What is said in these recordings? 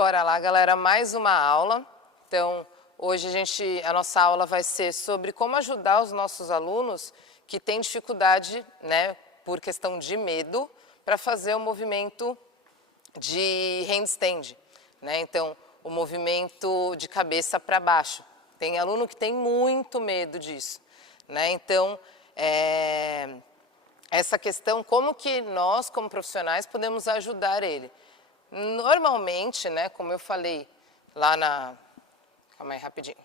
Bora lá, galera, mais uma aula. Então, hoje a nossa aula vai ser sobre como ajudar os nossos alunos que têm dificuldade, né, por questão de medo, para fazer o movimento de handstand, né? Então, o movimento de cabeça para baixo. Tem aluno que tem muito medo disso, né? Então, essa questão, como que nós, como profissionais, podemos ajudar ele? Normalmente, né, como eu falei lá na... Calma aí, rapidinho.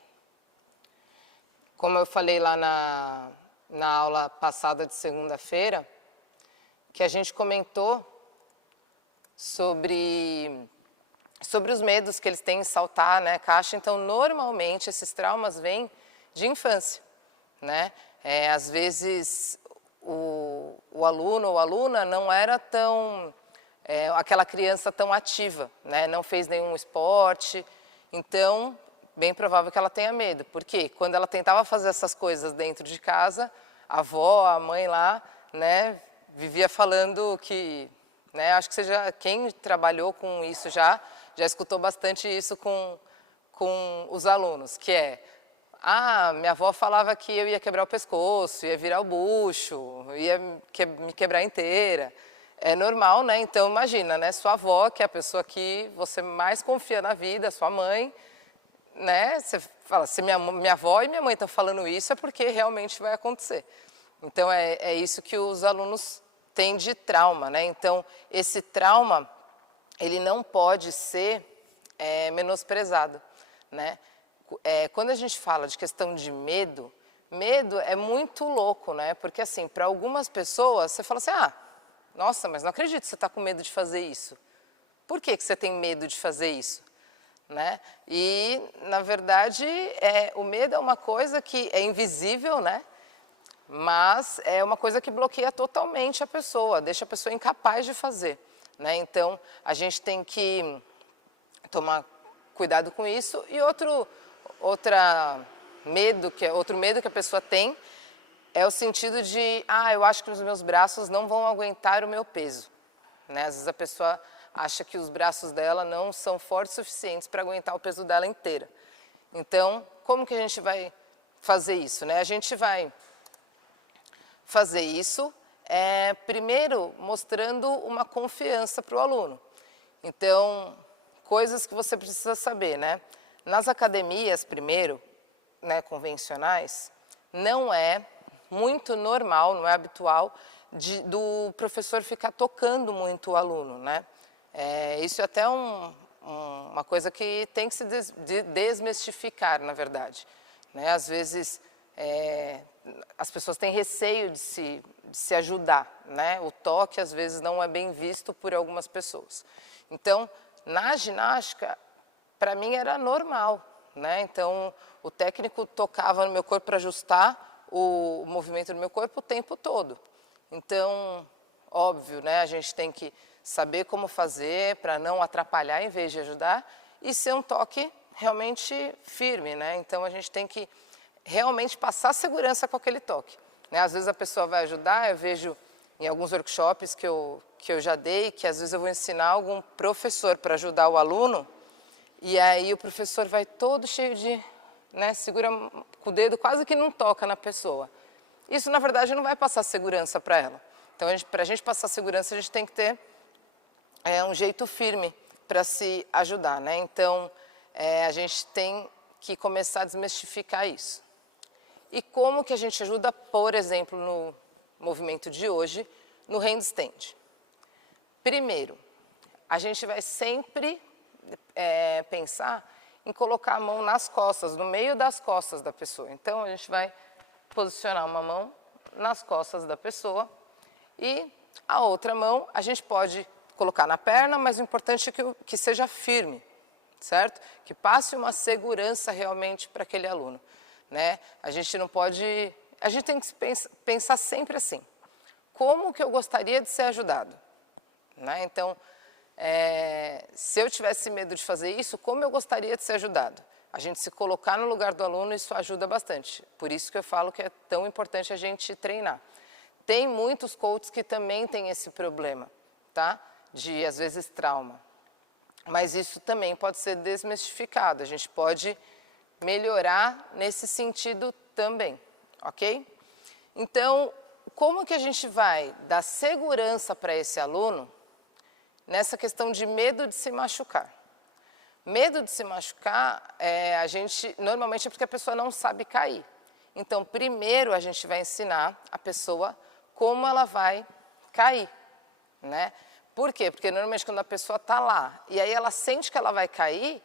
Como eu falei lá na aula passada de segunda-feira, que a gente comentou sobre os medos que eles têm em saltar, né, caixa. Então, normalmente, esses traumas vêm de infância, né? Às vezes, o aluno ou aluna não era tão... aquela criança tão ativa, né? Não fez nenhum esporte, então, bem provável que ela tenha medo. Porque quando ela tentava fazer essas coisas dentro de casa, a avó, a mãe lá, né, vivia falando que... Né, acho que quem trabalhou com isso já escutou bastante isso com os alunos, que minha avó falava que eu ia quebrar o pescoço, ia virar o bucho, ia me quebrar inteira. É normal, né? Então imagina, né? Sua avó, que é a pessoa que você mais confia na vida, sua mãe, né? Você fala, se minha avó e minha mãe estão falando isso, é porque realmente vai acontecer. Então é isso que os alunos têm de trauma, né? Então esse trauma, ele não pode ser menosprezado, né? Quando a gente fala de questão de medo é muito louco, né? Porque assim, para algumas pessoas, você fala assim, nossa, mas não acredito que você está com medo de fazer isso. Por que você tem medo de fazer isso? Né? E, na verdade, o medo é uma coisa que é invisível, né? Mas é uma coisa que bloqueia totalmente a pessoa, deixa a pessoa incapaz de fazer, né? Então, a gente tem que tomar cuidado com isso. E outro medo que a pessoa tem é o sentido de, eu acho que os meus braços não vão aguentar o meu peso, né? Às vezes a pessoa acha que os braços dela não são fortes o suficientes para aguentar o peso dela inteira. Então, como que a gente vai fazer isso, né? A gente vai fazer isso, primeiro, mostrando uma confiança para o aluno. Então, coisas que você precisa saber, né? Nas academias, primeiro, né, convencionais, não é muito normal, não é habitual do professor ficar tocando muito o aluno, né? Isso é até uma coisa que tem que se desmistificar, na verdade, né? Às vezes, as pessoas têm receio de se ajudar, né? O toque, às vezes, não é bem visto por algumas pessoas. Então, na ginástica, para mim era normal, né? Então, o técnico tocava no meu corpo para ajustar o movimento do meu corpo o tempo todo. Então, óbvio, né? A gente tem que saber como fazer para não atrapalhar em vez de ajudar e ser um toque realmente firme, né? Então, a gente tem que realmente passar segurança com aquele toque, né? Às vezes a pessoa vai ajudar, eu vejo em alguns workshops que eu já dei, que às vezes eu vou ensinar algum professor para ajudar o aluno, e aí o professor vai todo cheio de, né, segura com o dedo, quase que não toca na pessoa. Isso, na verdade, não vai passar segurança para ela. Então, para a gente passar segurança, a gente tem que ter um jeito firme para se ajudar, né? Então, a gente tem que começar a desmistificar isso. E como que a gente ajuda, por exemplo, no movimento de hoje, no handstand? Primeiro, a gente vai sempre pensar em colocar a mão nas costas, no meio das costas da pessoa. Então, a gente vai posicionar uma mão nas costas da pessoa e a outra mão a gente pode colocar na perna, mas o importante é que seja firme, certo? Que passe uma segurança realmente para aquele aluno, né? A gente não pode... A gente tem que pensar sempre assim, como que eu gostaria de ser ajudado, né? Então, se eu tivesse medo de fazer isso, como eu gostaria de ser ajudado? A gente se colocar no lugar do aluno, isso ajuda bastante. Por isso que eu falo que é tão importante a gente treinar. Tem muitos coaches que também têm esse problema, tá? De, às vezes, trauma. mas isso também pode ser desmistificado, a gente pode melhorar nesse sentido também, ok? Então, como que a gente vai dar segurança para esse aluno nessa questão de medo de se machucar? Medo de se machucar, normalmente é porque a pessoa não sabe cair. Então, primeiro a gente vai ensinar a pessoa como ela vai cair, né? Por quê? Porque normalmente quando a pessoa está lá e aí ela sente que ela vai cair,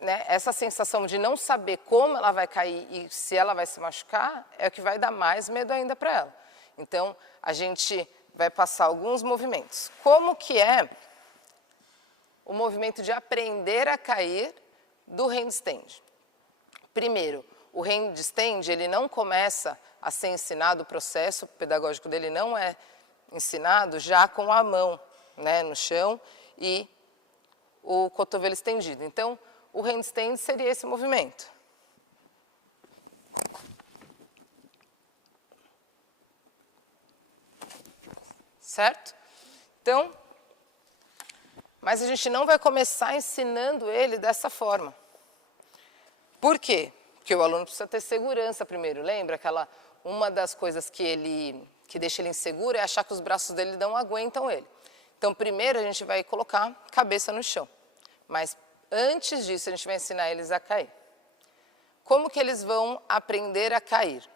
né, essa sensação de não saber como ela vai cair e se ela vai se machucar é o que vai dar mais medo ainda para ela. Então, a gente vai passar alguns movimentos. Como que é o movimento de aprender a cair do handstand? Primeiro, o handstand, ele não começa a ser ensinado, o processo pedagógico dele não é ensinado já com a mão, né, no chão e o cotovelo estendido. Então, o handstand seria esse movimento. Certo? Então, mas a gente não vai começar ensinando ele dessa forma. Por quê? Porque o aluno precisa ter segurança primeiro. Lembra uma das coisas que deixa ele inseguro é achar que os braços dele não aguentam ele. Então, primeiro a gente vai colocar a cabeça no chão. Mas antes disso, a gente vai ensinar eles a cair. Como que eles vão aprender a cair?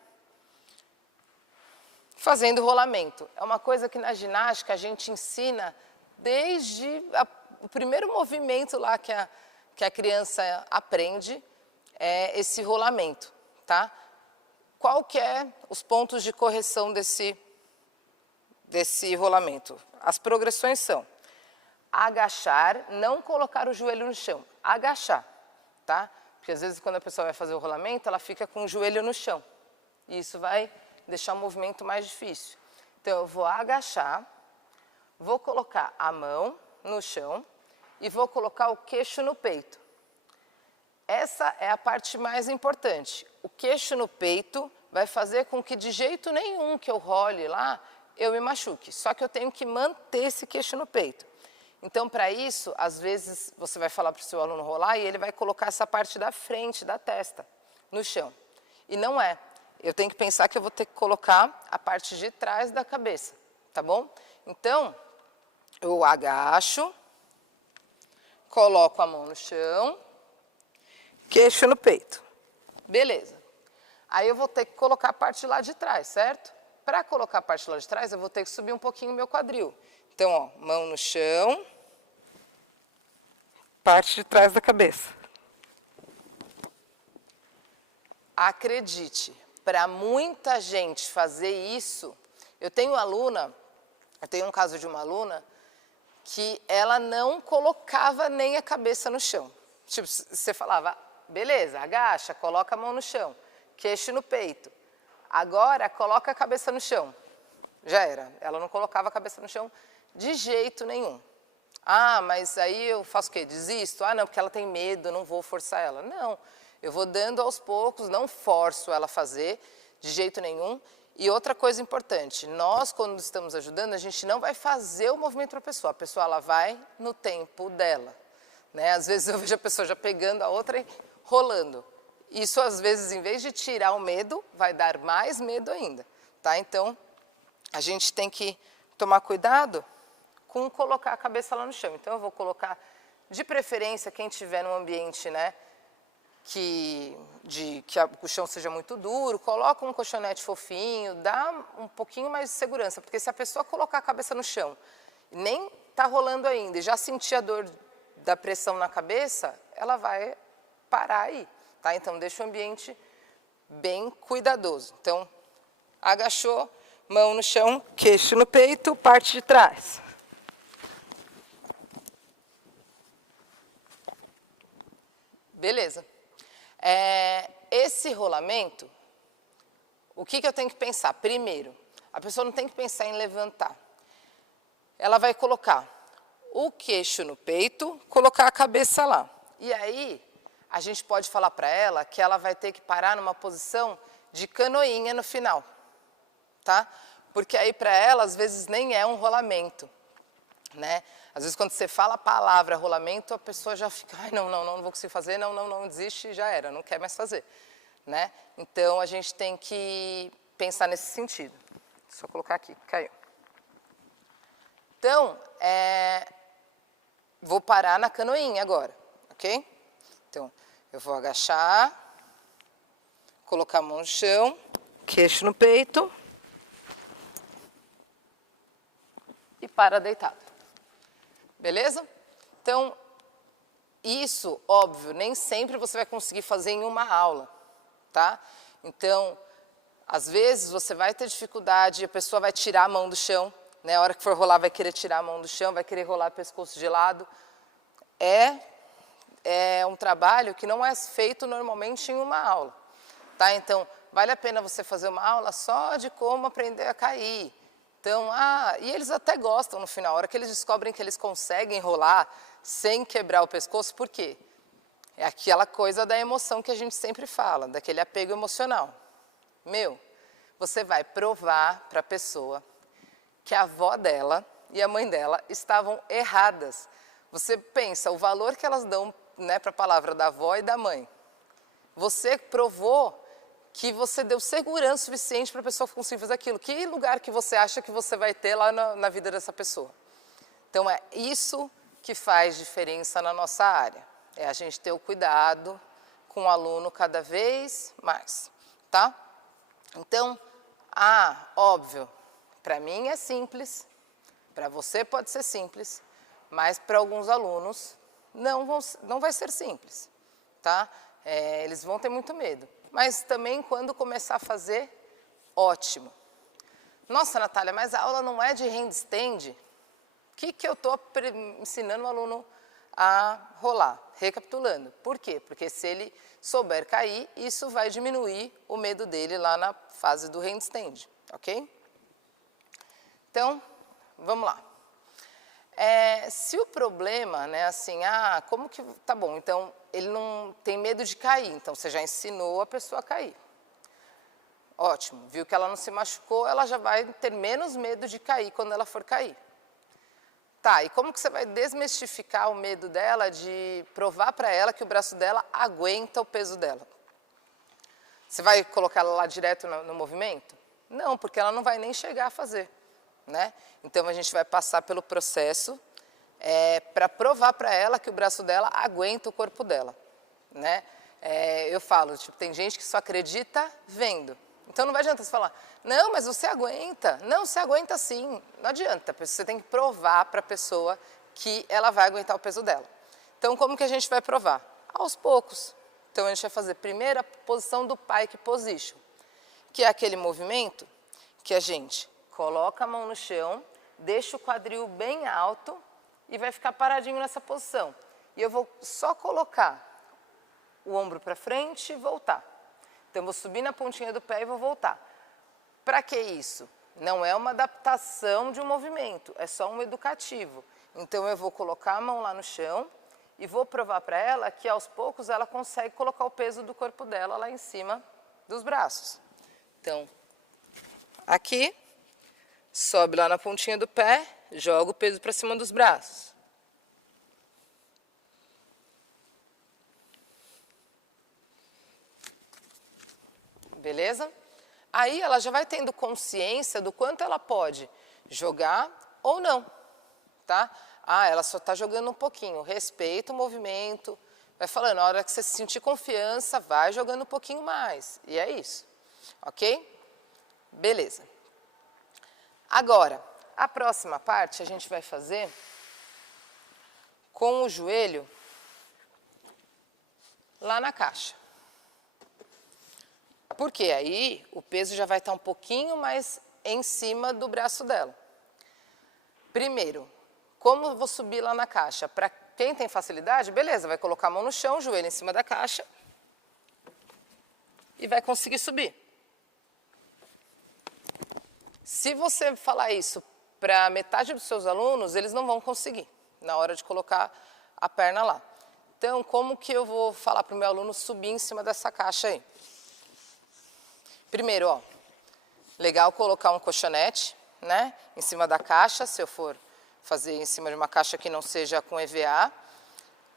Fazendo rolamento. É uma coisa que na ginástica a gente ensina desde o primeiro movimento lá que a criança aprende, é esse rolamento, tá? Qual que é os pontos de correção desse rolamento? As progressões são agachar, não colocar o joelho no chão, agachar, tá? Porque às vezes quando a pessoa vai fazer o rolamento, ela fica com o joelho no chão. E isso vai deixar o movimento mais difícil. Então eu vou agachar, vou colocar a mão no chão e vou colocar o queixo no peito. Essa é a parte mais importante. O queixo no peito vai fazer com que de jeito nenhum que eu role lá, eu me machuque. Só que eu tenho que manter esse queixo no peito. Então, para isso, às vezes, você vai falar para o seu aluno rolar e ele vai colocar essa parte da frente, da testa, no chão. E não é. Eu tenho que pensar que eu vou ter que colocar a parte de trás da cabeça, tá bom? Então, eu agacho, coloco a mão no chão, queixo no peito. Beleza. Aí eu vou ter que colocar a parte lá de trás, certo? Para colocar a parte lá de trás, eu vou ter que subir um pouquinho o meu quadril. Então, ó, mão no chão, parte de trás da cabeça. Acredite, para muita gente fazer isso, eu tenho um caso de uma aluna que ela não colocava nem a cabeça no chão. Tipo, você falava, beleza, agacha, coloca a mão no chão, queixo no peito. Agora, coloca a cabeça no chão. Já era. Ela não colocava a cabeça no chão de jeito nenhum. Ah, mas aí eu faço o quê? Desisto? Ah, não, porque ela tem medo, não vou forçar ela. Não, eu vou dando aos poucos, não forço ela a fazer de jeito nenhum. E outra coisa importante, nós quando estamos ajudando, a gente não vai fazer o movimento para a pessoa ela vai no tempo dela. Né? Às vezes eu vejo a pessoa já pegando a outra e rolando. Isso às vezes, em vez de tirar o medo, vai dar mais medo ainda. Tá? Então, a gente tem que tomar cuidado com colocar a cabeça lá no chão. Então, eu vou colocar, de preferência, quem estiver num ambiente, né, que o chão seja muito duro, coloca um colchonete fofinho, dá um pouquinho mais de segurança, porque se a pessoa colocar a cabeça no chão, nem está rolando ainda, e já sentir a dor da pressão na cabeça, ela vai parar aí, tá? Então, deixa o ambiente bem cuidadoso. Então, agachou, mão no chão, queixo no peito, parte de trás. Beleza. Esse rolamento, o que eu tenho que pensar? Primeiro, a pessoa não tem que pensar em levantar. Ela vai colocar o queixo no peito, colocar a cabeça lá. E aí, a gente pode falar para ela que ela vai ter que parar numa posição de canoinha no final. Tá? Porque aí para ela, às vezes, nem é um rolamento. Né? Às vezes, quando você fala a palavra rolamento, a pessoa já fica, ai, não vou conseguir fazer, não, desiste, já era, não quer mais fazer, né? Então, a gente tem que pensar nesse sentido. Só colocar aqui, caiu. Então, vou parar na canoinha agora, ok? Então, eu vou agachar, colocar a mão no chão, queixo no peito e para deitado. Beleza? Então, isso, óbvio, nem sempre você vai conseguir fazer em uma aula, tá? Então, às vezes você vai ter dificuldade, a pessoa vai tirar a mão do chão, né? A hora que for rolar vai querer tirar a mão do chão, vai querer rolar o pescoço de lado. É um trabalho que não é feito normalmente em uma aula, tá? Então, vale a pena você fazer uma aula só de como aprender a cair. Então, e eles até gostam no final, a hora que eles descobrem que eles conseguem rolar sem quebrar o pescoço, por quê? É aquela coisa da emoção que a gente sempre fala, daquele apego emocional. Você vai provar para a pessoa que a avó dela e a mãe dela estavam erradas. Você pensa, o valor que elas dão, né, para a palavra da avó e da mãe. Você provou que você deu segurança suficiente para a pessoa conseguir fazer aquilo. Que lugar que você acha que você vai ter lá na vida dessa pessoa? Então, é isso que faz diferença na nossa área. É a gente ter o cuidado com o aluno cada vez mais, tá? Então, óbvio, para mim é simples, para você pode ser simples, mas para alguns alunos não vai ser simples, tá? Eles vão ter muito medo. Mas também, quando começar a fazer, ótimo. Nossa, Natália, mas a aula não é de handstand? O que eu estou ensinando o aluno a rolar? Recapitulando. Por quê? Porque se ele souber cair, isso vai diminuir o medo dele lá na fase do handstand, ok? Então, vamos lá. Se o problema, né, assim, como que, tá bom, então ele não tem medo de cair, então você já ensinou a pessoa a cair. Ótimo, viu que ela não se machucou, ela já vai ter menos medo de cair quando ela for cair. Tá, e como que você vai desmistificar o medo dela de provar para ela que o braço dela aguenta o peso dela? Você vai colocar ela lá direto no movimento? Não, porque ela não vai nem chegar a fazer, né? Então, a gente vai passar pelo processo para provar para ela que o braço dela aguenta o corpo dela, né? Eu falo, tipo, tem gente que só acredita vendo. Então, não vai adianta você falar, não, mas você aguenta. Não, você aguenta sim. Não adianta, você tem que provar para a pessoa que ela vai aguentar o peso dela. Então, como que a gente vai provar? Aos poucos. Então, a gente vai fazer primeiro a posição do pike position, que é aquele movimento que a gente coloca a mão no chão, deixa o quadril bem alto e vai ficar paradinho nessa posição. E eu vou só colocar o ombro para frente e voltar. Então, eu vou subir na pontinha do pé e vou voltar. Para que isso? Não é uma adaptação de um movimento, é só um educativo. Então, eu vou colocar a mão lá no chão e vou provar para ela que, aos poucos, ela consegue colocar o peso do corpo dela lá em cima dos braços. Então, aqui, sobe lá na pontinha do pé, joga o peso para cima dos braços. Beleza? Aí ela já vai tendo consciência do quanto ela pode jogar ou não, tá? Ela só está jogando um pouquinho. Respeita o movimento. Vai falando, na hora que você sentir confiança, vai jogando um pouquinho mais. E é isso. Ok? Beleza. Agora, a próxima parte a gente vai fazer com o joelho lá na caixa. Porque aí o peso já vai estar um pouquinho mais em cima do braço dela. Primeiro, como eu vou subir lá na caixa? Para quem tem facilidade, beleza, vai colocar a mão no chão, o joelho em cima da caixa e vai conseguir subir. Se você falar isso para metade dos seus alunos, eles não vão conseguir na hora de colocar a perna lá. Então, como que eu vou falar para o meu aluno subir em cima dessa caixa aí? Primeiro, legal colocar um colchonete, né, em cima da caixa, se eu for fazer em cima de uma caixa que não seja com EVA.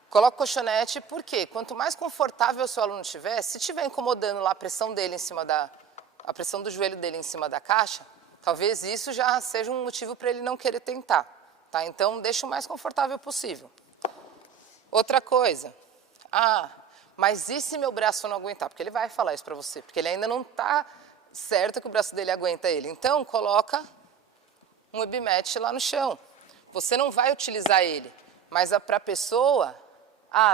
Coloca o colchonete, porque quanto mais confortável o seu aluno estiver, se estiver incomodando lá a pressão dele em cima a pressão do joelho dele em cima da caixa, talvez isso já seja um motivo para ele não querer tentar, tá? Então, deixa o mais confortável possível. Outra coisa, mas e se meu braço não aguentar? Porque ele vai falar isso para você, porque ele ainda não está certo que o braço dele aguenta ele. Então, coloca um webmat lá no chão. Você não vai utilizar ele, mas para a pessoa,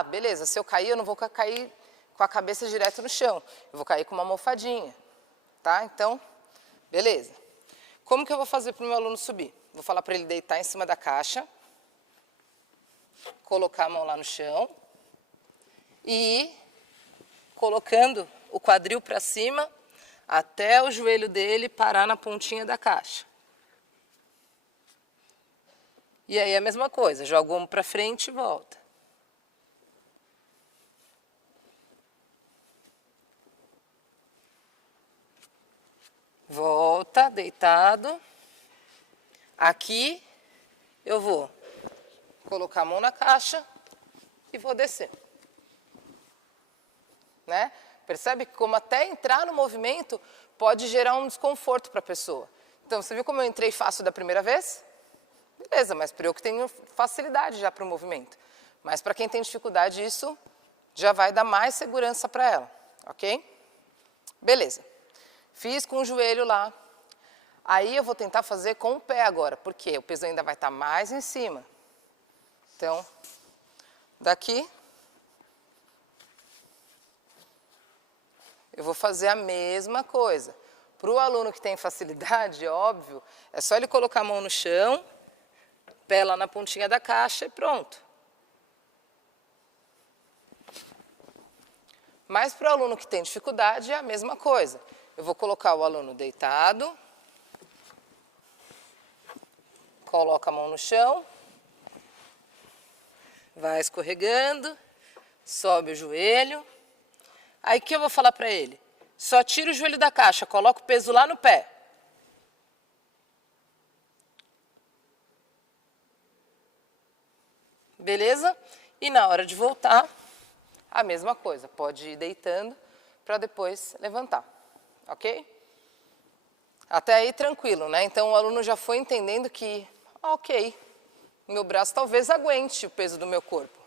beleza, se eu cair, eu não vou cair com a cabeça direto no chão, eu vou cair com uma almofadinha, tá? Então, beleza. Como que eu vou fazer para o meu aluno subir? Vou falar para ele deitar em cima da caixa, colocar a mão lá no chão e ir colocando o quadril para cima até o joelho dele parar na pontinha da caixa. E aí a mesma coisa, joga o ombro para frente e volta. Volta, deitado. Aqui eu vou colocar a mão na caixa e vou descer. Né? Percebe que como até entrar no movimento pode gerar um desconforto para a pessoa. Então, você viu como eu entrei fácil da primeira vez? Beleza, mas para eu que tenho facilidade já para o movimento. Mas para quem tem dificuldade, isso já vai dar mais segurança para ela, ok? Beleza. Fiz com o joelho lá. Aí eu vou tentar fazer com o pé agora, porque o peso ainda vai estar mais em cima. Então, daqui, eu vou fazer a mesma coisa. Para o aluno que tem facilidade, óbvio, é só ele colocar a mão no chão, pé lá na pontinha da caixa e pronto. Mas para o aluno que tem dificuldade é a mesma coisa. Eu vou colocar o aluno deitado, coloca a mão no chão, vai escorregando, sobe o joelho. Aí o que eu vou falar para ele? Só tira o joelho da caixa, coloca o peso lá no pé. Beleza? E na hora de voltar, a mesma coisa. Pode ir deitando para depois levantar. Ok? Até aí tranquilo, né? Então o aluno já foi entendendo que, ok, meu braço talvez aguente o peso do meu corpo.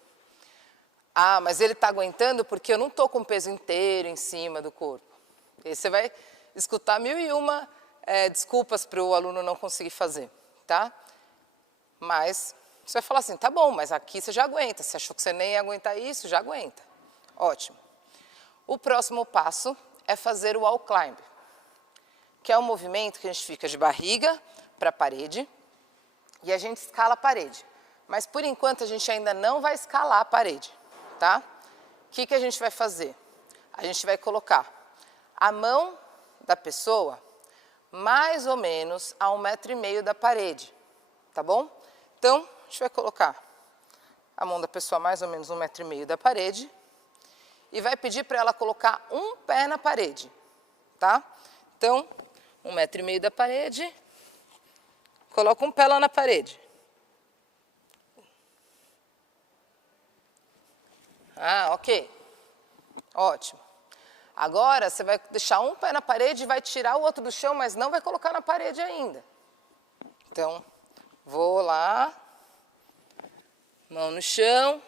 Mas ele está aguentando porque eu não estou com o peso inteiro em cima do corpo. E aí você vai escutar 1001 desculpas para o aluno não conseguir fazer, tá? Mas você vai falar assim, tá bom, mas aqui você já aguenta. Você achou que você nem ia aguentar isso? Já aguenta. Ótimo. O próximo passo é fazer o wall climb, que é um movimento que a gente fica de barriga para a parede e a gente escala a parede. Mas, por enquanto, a gente ainda não vai escalar a parede, tá? O que a gente vai fazer? A gente vai colocar a mão da pessoa mais ou menos a 1,5 m da parede, tá bom? Então, a gente vai colocar a mão da pessoa mais ou menos 1,5 m da parede e vai pedir para ela colocar um pé na parede, tá? Então, 1,5 m da parede, coloca um pé lá na parede. Ok. Ótimo. Agora, você vai deixar um pé na parede e vai tirar o outro do chão, mas não vai colocar na parede ainda. Então, vou lá, mão no chão,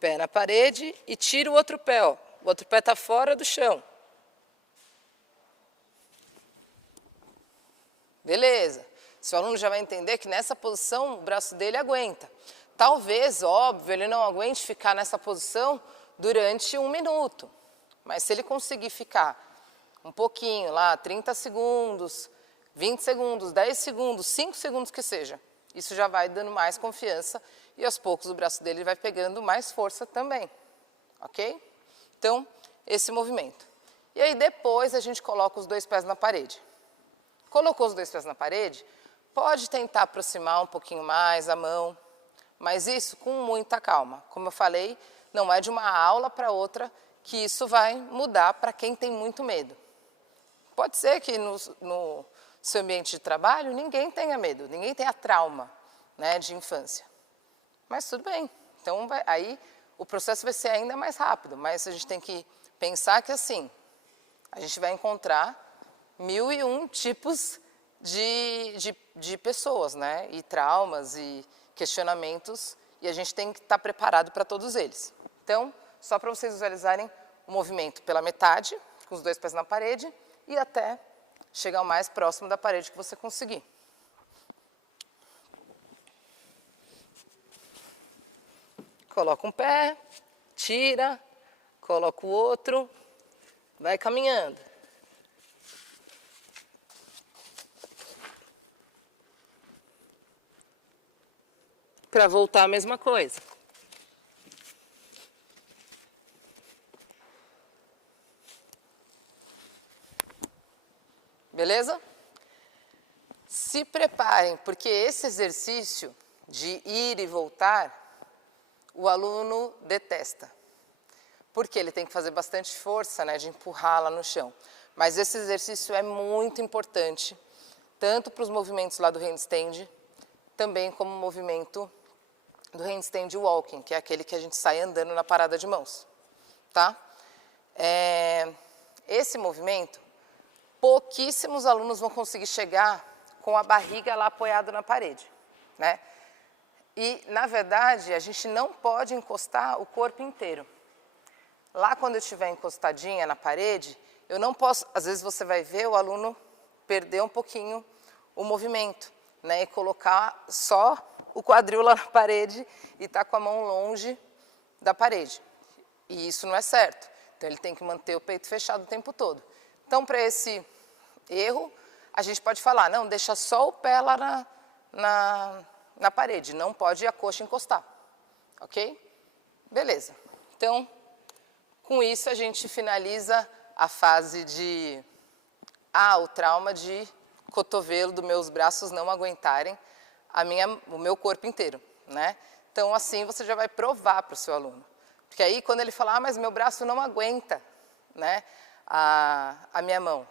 pé na parede e tiro o outro pé, ó. O outro pé está fora do chão. Beleza. Seu aluno já vai entender que nessa posição o braço dele aguenta. Talvez, óbvio, ele não aguente ficar nessa posição durante 1 minuto. Mas se ele conseguir ficar um pouquinho lá, 30 segundos, 20 segundos, 10 segundos, 5 segundos que seja, isso já vai dando mais confiança e aos poucos o braço dele vai pegando mais força também. Ok? Então, esse movimento. E aí depois a gente coloca os 2 pés na parede. Colocou os 2 pés na parede, pode tentar aproximar um pouquinho mais a mão, mas isso com muita calma. Como eu falei, não é de uma aula para outra que isso vai mudar para quem tem muito medo. Pode ser que no seu ambiente de trabalho ninguém tenha medo, ninguém tenha trauma, né, de infância. Mas tudo bem, então aí o processo vai ser ainda mais rápido, mas a gente tem que pensar que assim, a gente vai encontrar 1001 tipos de pessoas, né, e traumas e questionamentos, e a gente tem que estar preparado para todos eles. Então, só para vocês visualizarem o movimento pela metade, com os 2 pés na parede, e até chegar o mais próximo da parede que você conseguir. Coloca um pé, tira, coloca o outro, vai caminhando. Para voltar a mesma coisa. Beleza? Se preparem, porque esse exercício de ir e voltar, o aluno detesta. Porque ele tem que fazer bastante força, né, de empurrar lá no chão. Mas esse exercício é muito importante, tanto para os movimentos lá do handstand, também como o movimento do handstand walking, que é aquele que a gente sai andando na parada de mãos. Tá? Esse movimento, pouquíssimos alunos vão conseguir chegar com a barriga lá apoiada na parede, né? E, na verdade, a gente não pode encostar o corpo inteiro. Lá, quando eu estiver encostadinha na parede, eu não posso... Às vezes, você vai ver o aluno perder um pouquinho o movimento, né? E colocar só o quadril lá na parede e tá com a mão longe da parede. E isso não é certo. Então, ele tem que manter o peito fechado o tempo todo. Então, para esse erro, a gente pode falar, não, deixa só o pé lá na parede, não pode a coxa encostar, ok? Beleza. Então, com isso a gente finaliza a fase de, o trauma de cotovelo dos meus braços não aguentarem o meu corpo inteiro, né? Então, assim você já vai provar para o seu aluno. Porque aí, quando ele falar, mas meu braço não aguenta, né, a minha mão,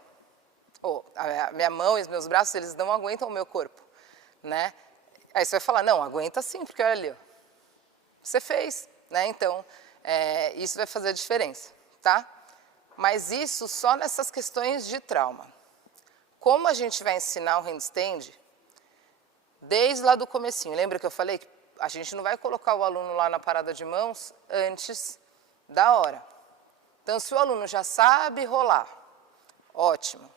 ou a minha mão e os meus braços, eles não aguentam o meu corpo, né? Aí você vai falar, não, aguenta sim, porque olha ali, ó, você fez, né? Então, isso vai fazer a diferença, tá? Mas isso só nessas questões de trauma. Como a gente vai ensinar o handstand, desde lá do comecinho, lembra que eu falei que a gente não vai colocar o aluno lá na parada de mãos antes da hora. Então, se o aluno já sabe rolar, ótimo.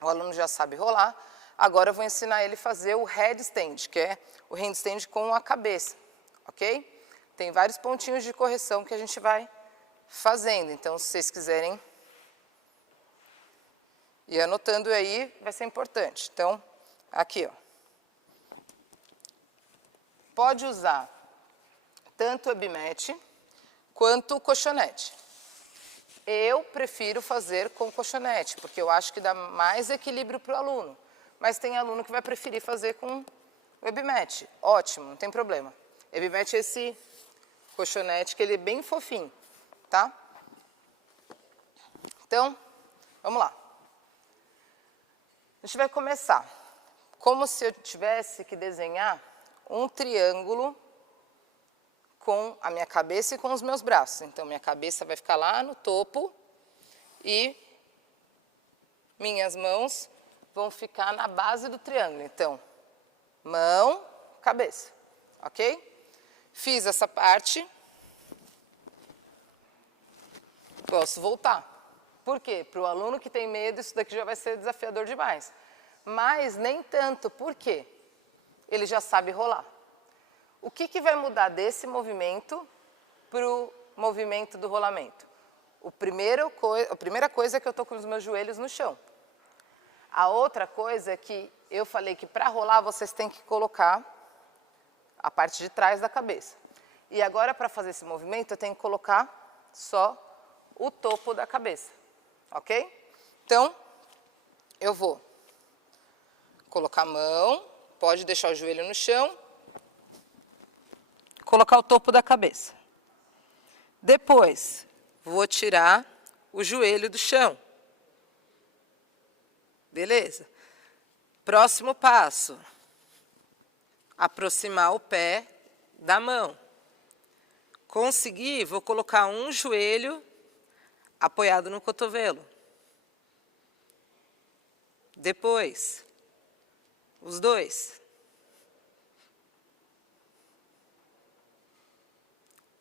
O aluno já sabe rolar, agora eu vou ensinar ele a fazer o headstand, que é o handstand com a cabeça, ok? Tem vários pontinhos de correção que a gente vai fazendo, então se vocês quiserem ir anotando aí, vai ser importante. Então, aqui, ó. Pode usar tanto o webmat quanto o colchonete. Eu prefiro fazer com colchonete, porque eu acho que dá mais equilíbrio para o aluno. Mas tem aluno que vai preferir fazer com webmat. Ótimo, não tem problema. Webmat é esse colchonete que ele é bem fofinho, tá? Então, vamos lá. A gente vai começar como se eu tivesse que desenhar um triângulo com a minha cabeça e com os meus braços. Então, minha cabeça vai ficar lá no topo e minhas mãos vão ficar na base do triângulo. Então, mão, cabeça, ok? Fiz essa parte. Posso voltar. Por quê? Para o aluno que tem medo, isso daqui já vai ser desafiador demais. Mas nem tanto, por quê? Ele já sabe rolar. O que vai mudar desse movimento para o movimento do rolamento? A primeira coisa é que eu estou com os meus joelhos no chão. A outra coisa é que eu falei que para rolar vocês têm que colocar a parte de trás da cabeça. E agora, para fazer esse movimento, eu tenho que colocar só o topo da cabeça. Ok? Então, eu vou colocar a mão, pode deixar o joelho no chão, colocar o topo da cabeça. Depois, vou tirar o joelho do chão. Beleza? Próximo passo. aproximar o pé da mão. Consegui, vou colocar um joelho apoiado no cotovelo. Depois, os dois.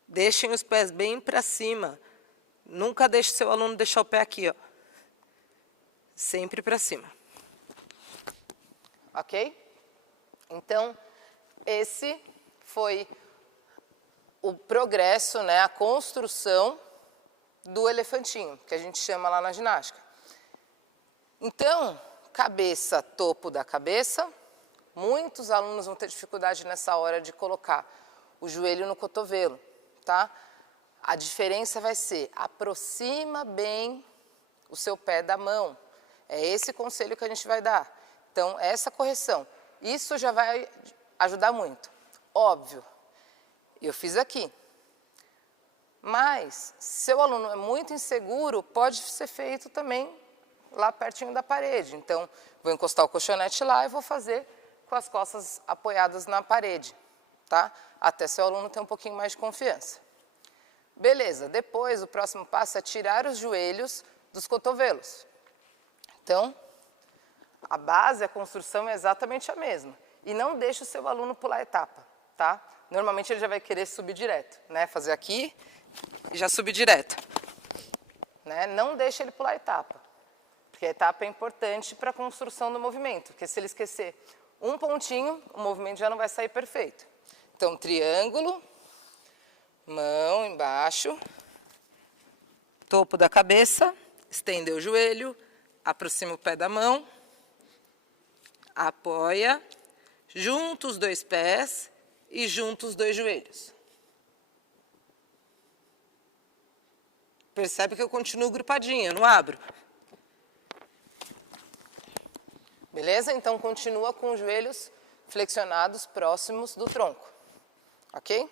Deixem os pés bem para cima. Nunca deixe seu aluno deixar o pé aqui, ó. Sempre para cima. Ok? Então, esse foi o progresso, né, a construção do elefantinho, que a gente chama lá na ginástica. Então, cabeça, topo da cabeça. Muitos alunos vão ter dificuldade nessa hora de colocar o joelho no cotovelo, tá? A diferença vai ser, aproxima bem o seu pé da mão. É esse conselho que a gente vai dar. Então, essa correção, isso já vai ajudar muito. Óbvio, eu fiz aqui. Mas, se seu aluno é muito inseguro, pode ser feito também lá pertinho da parede. Então, vou encostar o colchonete lá e vou fazer com as costas apoiadas na parede, tá? Até seu aluno ter um pouquinho mais de confiança. Beleza, depois o próximo passo é tirar os joelhos dos cotovelos. Então, a base, a construção é exatamente a mesma. E não deixe o seu aluno pular a etapa, tá? Normalmente ele já vai querer subir direto, né? Fazer aqui e já subir direto. Né? Não deixe ele pular a etapa, porque a etapa é importante para a construção do movimento, porque se ele esquecer um pontinho, o movimento já não vai sair perfeito. Então, triângulo, mão embaixo, topo da cabeça, estender o joelho, aproxima o pé da mão, apoia, junta os dois pés e junta os dois joelhos. Percebe que eu continuo grupadinha, eu não abro. Beleza? Então, continua com os joelhos flexionados próximos do tronco. Ok?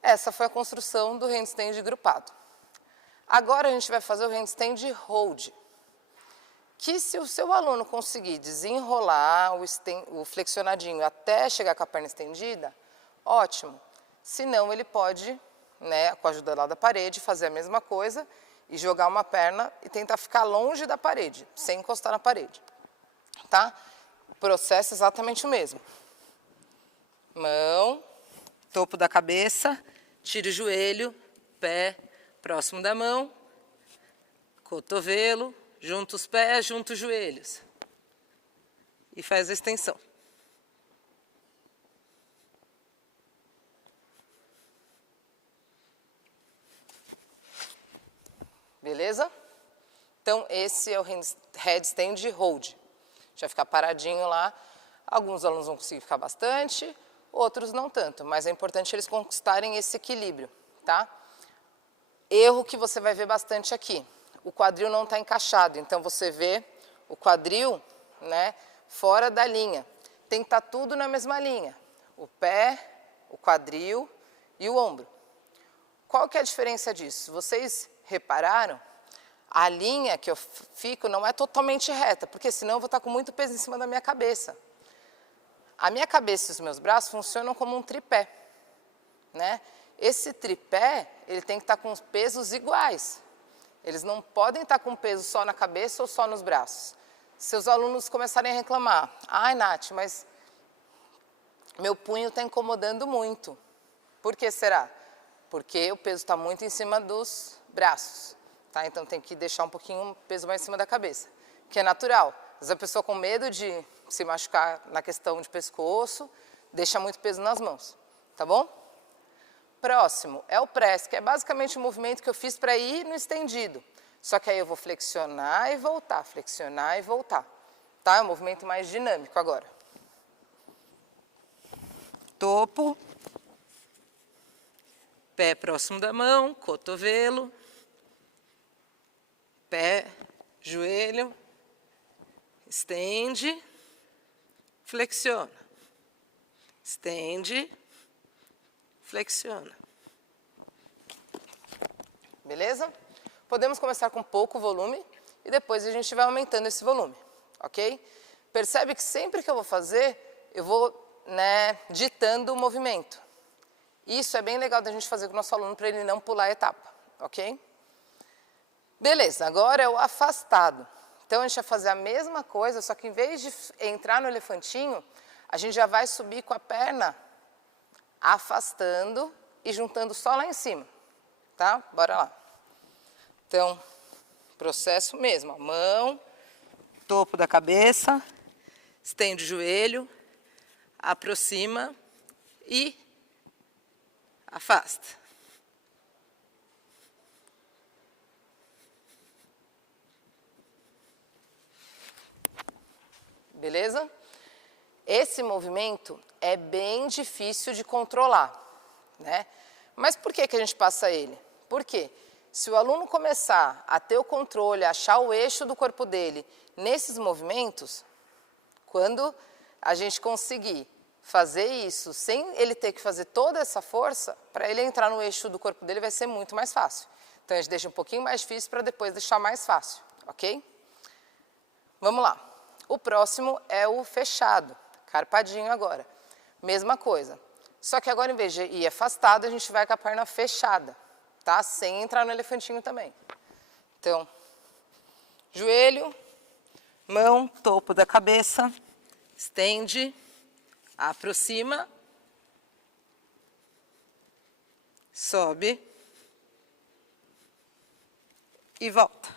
Essa foi a construção do handstand grupado. Agora, a gente vai fazer o handstand hold. Que se o seu aluno conseguir desenrolar o flexionadinho até chegar com a perna estendida, ótimo. Se não, ele pode, né, com a ajuda lá da parede, fazer a mesma coisa e jogar uma perna e tentar ficar longe da parede, sem encostar na parede. Tá? O processo é exatamente o mesmo. Mão, topo da cabeça, tira o joelho, pé próximo da mão, cotovelo, junta os pés, junta os joelhos. E faz a extensão. Beleza? Então, esse é o headstand hold. Já ficar paradinho lá. Alguns alunos vão conseguir ficar bastante, outros não tanto. Mas é importante eles conquistarem esse equilíbrio, tá? Erro que você vai ver bastante aqui. O quadril não está encaixado, então você vê o quadril, né, fora da linha. Tem que estar tudo na mesma linha. O pé, o quadril e o ombro. Qual que é a diferença disso? Vocês repararam? A linha que eu fico não é totalmente reta, porque senão eu vou estar com muito peso em cima da minha cabeça. A minha cabeça e os meus braços funcionam como um tripé, né? Esse tripé, ele tem que estar com os pesos iguais. Eles não podem estar com peso só na cabeça ou só nos braços. Seus alunos começarem a reclamar, ai, Nath, mas meu punho está incomodando muito. Por que será? Porque o peso está muito em cima dos braços. Tá? Então tem que deixar um pouquinho o peso mais em cima da cabeça, que é natural. Às vezes a pessoa com medo de se machucar na questão de pescoço, deixa muito peso nas mãos, tá bom? Próximo é o press, que é basicamente o movimento que eu fiz para ir no estendido. Só que aí eu vou flexionar e voltar, tá? É um movimento mais dinâmico agora. Topo, pé próximo da mão, cotovelo, pé, joelho, estende, flexiona, estende, flexiona. Beleza? Podemos começar com pouco volume e depois a gente vai aumentando esse volume, ok? Percebe que sempre que eu vou fazer, eu vou né, ditando o movimento. Isso é bem legal da gente fazer com o nosso aluno para ele não pular a etapa, ok? Beleza, agora é o afastado. Então, a gente vai fazer a mesma coisa, só que em vez de entrar no elefantinho, a gente já vai subir com a perna afastando e juntando só lá em cima, tá? Bora lá. Então, processo mesmo, ó, mão, topo da cabeça, estende o joelho, aproxima e afasta. Beleza? Esse movimento é bem difícil de controlar, né? Mas por que que a gente passa ele? Porque se o aluno começar a ter o controle, a achar o eixo do corpo dele nesses movimentos, quando a gente conseguir fazer isso sem ele ter que fazer toda essa força, para ele entrar no eixo do corpo dele vai ser muito mais fácil. Então a gente deixa um pouquinho mais difícil para depois deixar mais fácil, ok? Vamos lá. O próximo é o fechado, carpadinho agora. Mesma coisa. Só que agora, em vez de ir afastado, a gente vai com a perna fechada, tá? Sem entrar no elefantinho também. Então, joelho, mão, topo da cabeça, estende, aproxima, sobe e volta.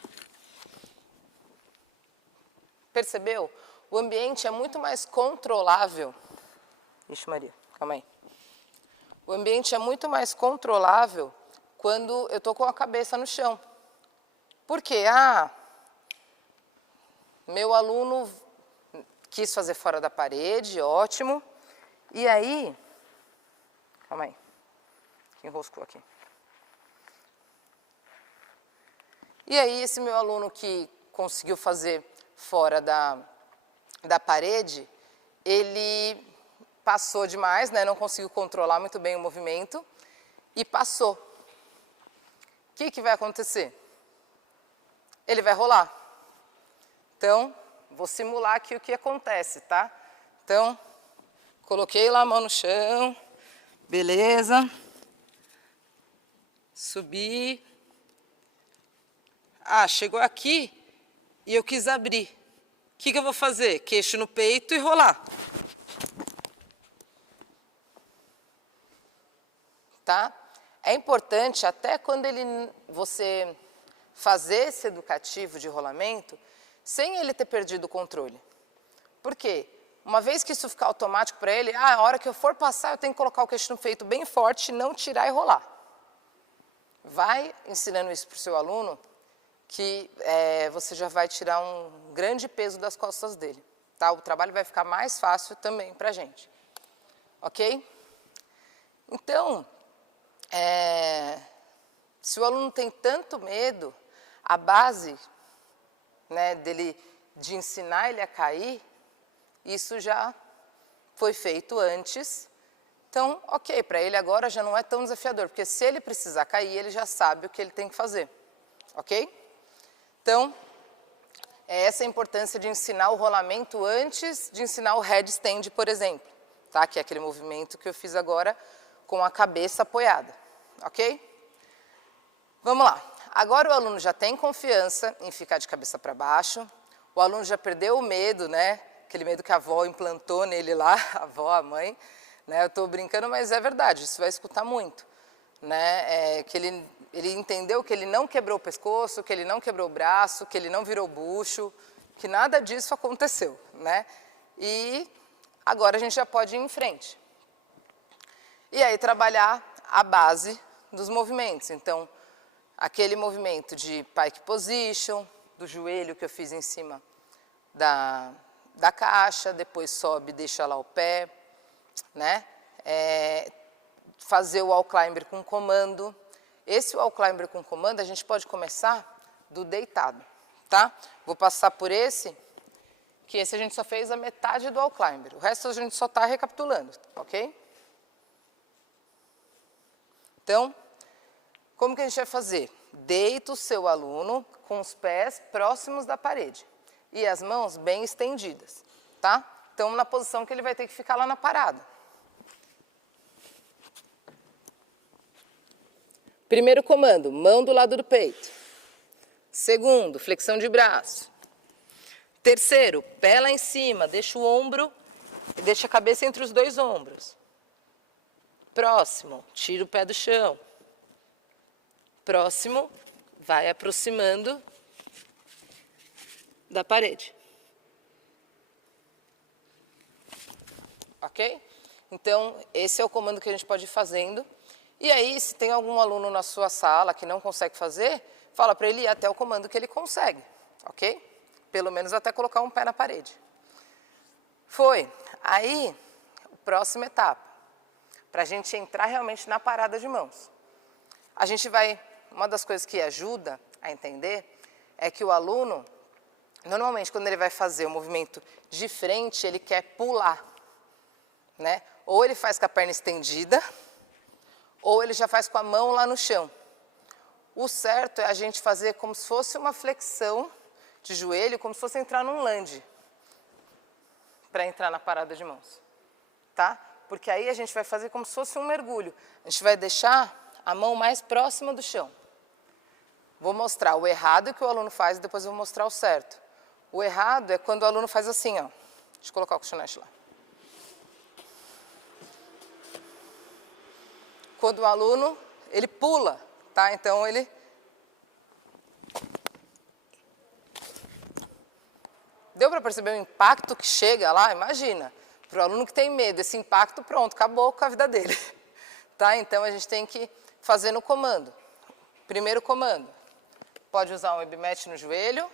Percebeu? O ambiente é muito mais controlável. Ixi, Maria, calma aí. O ambiente é muito mais controlável quando eu estou com a cabeça no chão. Por quê? Meu aluno quis fazer fora da parede, ótimo. E aí, calma aí, que enroscou aqui. E aí, esse meu aluno que conseguiu fazer fora da parede, ele passou demais, né? Não conseguiu controlar muito bem o movimento e passou. O que vai acontecer? Ele vai rolar. Então, vou simular aqui o que acontece, tá? Então, coloquei lá a mão no chão, beleza. Subi. Chegou aqui e eu quis abrir. O que eu vou fazer? Queixo no peito e rolar. Tá? É importante, até quando você fazer esse educativo de rolamento, sem ele ter perdido o controle. Por quê? Uma vez que isso ficar automático para ele, a hora que eu for passar, eu tenho que colocar o queixo no peito bem forte, não tirar e rolar. Vai ensinando isso para o seu aluno, que você já vai tirar um grande peso das costas dele. Tá? O trabalho vai ficar mais fácil também para a gente. Ok? Então, se o aluno tem tanto medo, a base, né, de ensinar ele a cair, isso já foi feito antes. Então, ok, para ele agora já não é tão desafiador, porque se ele precisar cair, ele já sabe o que ele tem que fazer. Ok? Então, essa é a importância de ensinar o rolamento antes de ensinar o headstand, por exemplo, tá? Que é aquele movimento que eu fiz agora com a cabeça apoiada, ok? Vamos lá. Agora o aluno já tem confiança em ficar de cabeça para baixo, o aluno já perdeu o medo, né? Aquele medo que a avó implantou nele lá, a avó, a mãe, né? Eu estou brincando, mas é verdade, isso vai escutar muito, né? Que ele entendeu que ele não quebrou o pescoço, que ele não quebrou o braço, que ele não virou bucho, que nada disso aconteceu, né? E agora a gente já pode ir em frente. E aí trabalhar a base dos movimentos. Então, aquele movimento de pike position, do joelho que eu fiz em cima da caixa, depois sobe e deixa lá o pé, né? Fazer o wall climber com comando. Esse wall climber com comando a gente pode começar do deitado, tá? Vou passar por esse, que esse a gente só fez a metade do wall climber. O resto a gente só está recapitulando, ok? Então, como que a gente vai fazer? Deita o seu aluno com os pés próximos da parede e as mãos bem estendidas, tá? Então, na posição que ele vai ter que ficar lá na parada. Primeiro comando, mão do lado do peito. Segundo, flexão de braço. Terceiro, pé lá em cima, deixa o ombro e deixa a cabeça entre os dois ombros. Próximo, tira o pé do chão. Próximo, vai aproximando da parede. Ok? Então, esse é o comando que a gente pode ir fazendo. E aí, se tem algum aluno na sua sala que não consegue fazer, fala para ele ir até o comando que ele consegue. Ok? Pelo menos até colocar um pé na parede. Foi. Aí, a próxima etapa. Para a gente entrar realmente na parada de mãos. A gente vai... Uma das coisas que ajuda a entender é que o aluno, normalmente, quando ele vai fazer o movimento de frente, ele quer pular. Né? Ou ele faz com a perna estendida, ou ele já faz com a mão lá no chão. O certo é a gente fazer como se fosse uma flexão de joelho, como se fosse entrar num lunge, para entrar na parada de mãos. Tá? Porque aí a gente vai fazer como se fosse um mergulho. A gente vai deixar a mão mais próxima do chão. Vou mostrar o errado que o aluno faz e depois eu vou mostrar o certo. O errado é quando o aluno faz assim, ó. Deixa eu colocar o colchonete lá. Quando o aluno, ele pula, tá? Então ele... Deu para perceber o impacto que chega lá? Imagina. Para o aluno que tem medo, esse impacto, pronto, acabou com a vida dele. Tá? Então a gente tem que fazer no comando. Primeiro comando. Pode usar um webmat no joelho.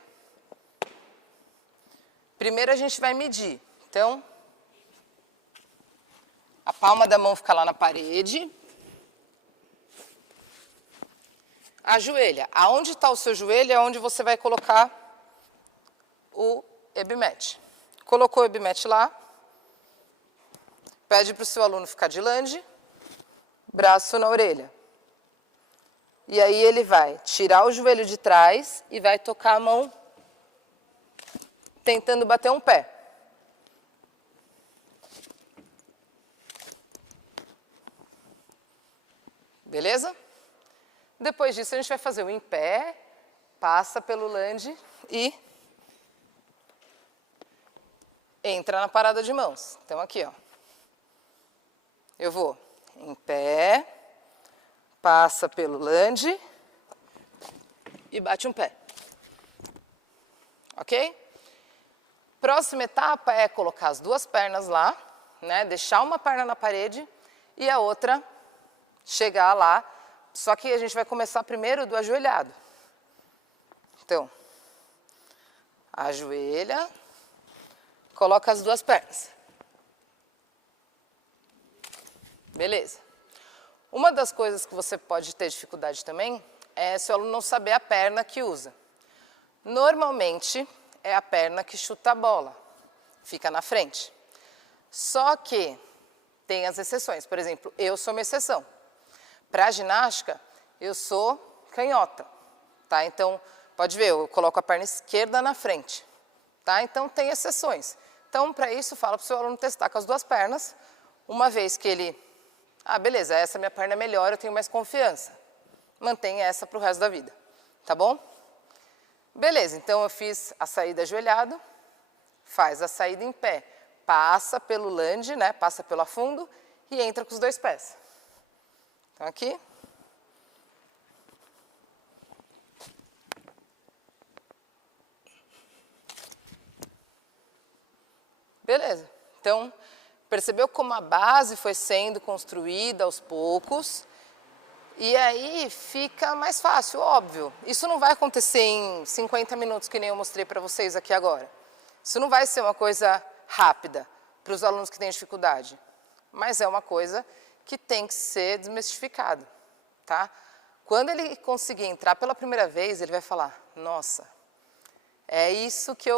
Primeiro a gente vai medir. Então, a palma da mão fica lá na parede. Ajoelha. Aonde está o seu joelho é onde você vai colocar o webmat. Colocou o webmat lá. Pede para o seu aluno ficar de lunge. Braço na orelha. E aí ele vai tirar o joelho de trás e vai tocar a mão tentando bater um pé. Beleza? Depois disso a gente vai fazer o em pé, passa pelo lunge e entra na parada de mãos. Então aqui, ó. Eu vou em pé, passa pelo lunge e bate um pé. Ok? Próxima etapa é colocar as duas pernas lá, né? Deixar uma perna na parede e a outra chegar lá. Só que a gente vai começar primeiro do ajoelhado. Então, ajoelha, coloca as duas pernas. Beleza. Uma das coisas que você pode ter dificuldade também é se o aluno não saber a perna que usa. Normalmente, é a perna que chuta a bola, fica na frente. Só que tem as exceções. Por exemplo, eu sou uma exceção. Para a ginástica, eu sou canhota. Tá? Então, pode ver, eu coloco a perna esquerda na frente. Tá? Então, tem exceções. Então, para isso, fala para o seu aluno testar com as duas pernas. Uma vez que ele... Ah, beleza, essa minha perna é melhor, eu tenho mais confiança. Mantenha essa para o resto da vida. Tá bom? Beleza, então eu fiz a saída ajoelhado, faz a saída em pé, passa pelo lunge, né, passa pelo afundo e entra com os dois pés. Então aqui. Beleza, então percebeu como a base foi sendo construída aos poucos. E aí fica mais fácil, óbvio. Isso não vai acontecer em 50 minutos, que nem eu mostrei para vocês aqui agora. Isso não vai ser uma coisa rápida para os alunos que têm dificuldade. Mas é uma coisa que tem que ser desmistificada. Tá? Quando ele conseguir entrar pela primeira vez, ele vai falar, nossa, é isso que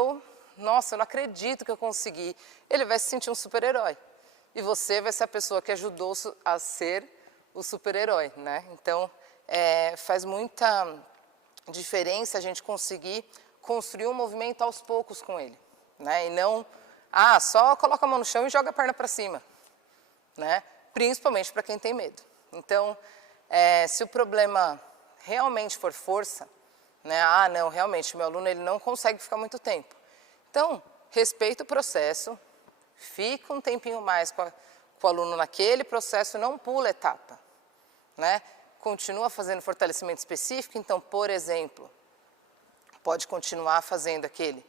nossa, eu não acredito que eu consegui. Ele vai se sentir um super-herói. E você vai ser a pessoa que ajudou a ser o super-herói, né? Então, faz muita diferença a gente conseguir construir um movimento aos poucos com ele, né? E não Ah, só coloca a mão no chão e joga a perna para cima, né? Principalmente para quem tem medo. Então, se o problema realmente for força, né? Ah, não, realmente, meu aluno ele não consegue ficar muito tempo. Então, respeita o processo, fica um tempinho mais com o aluno naquele processo, não pula etapa, né? Continua fazendo fortalecimento específico, então, por exemplo, pode continuar fazendo aquele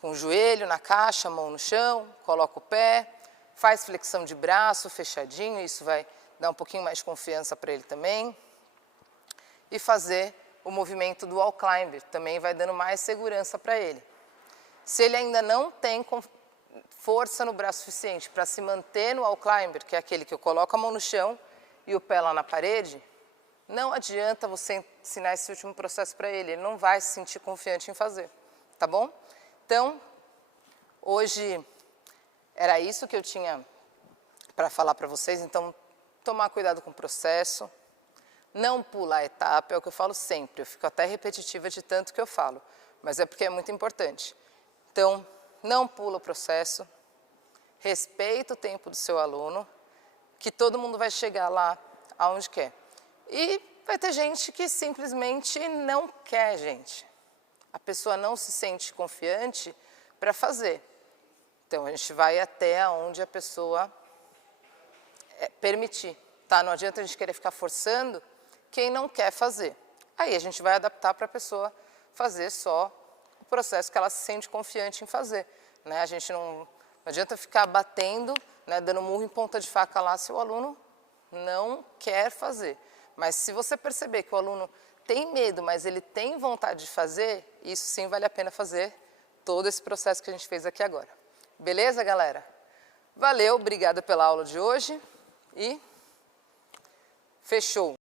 com o joelho na caixa, mão no chão, coloca o pé, faz flexão de braço fechadinho, isso vai dar um pouquinho mais de confiança para ele também. E fazer o movimento do wall climber, também vai dando mais segurança para ele. Se ele ainda não tem força no braço suficiente para se manter no wall climber, que é aquele que eu coloco a mão no chão e o pé lá na parede, não adianta você ensinar esse último processo para ele, ele não vai se sentir confiante em fazer, tá bom? Então, hoje era isso que eu tinha para falar para vocês, então tomar cuidado com o processo, não pular a etapa, é o que eu falo sempre, eu fico até repetitiva de tanto que eu falo, mas é porque é muito importante. Então, não pula o processo, respeita o tempo do seu aluno, que todo mundo vai chegar lá aonde quer. E vai ter gente que simplesmente não quer, gente. A pessoa não se sente confiante para fazer. Então, a gente vai até onde a pessoa permitir, tá? Não adianta a gente querer ficar forçando quem não quer fazer. Aí a gente vai adaptar para a pessoa fazer só o processo que ela se sente confiante em fazer, né? A gente não adianta ficar batendo, né, dando murro em ponta de faca lá se o aluno não quer fazer. Mas se você perceber que o aluno tem medo, mas ele tem vontade de fazer, isso sim vale a pena fazer todo esse processo que a gente fez aqui agora. Beleza, galera? Valeu, obrigada pela aula de hoje e fechou!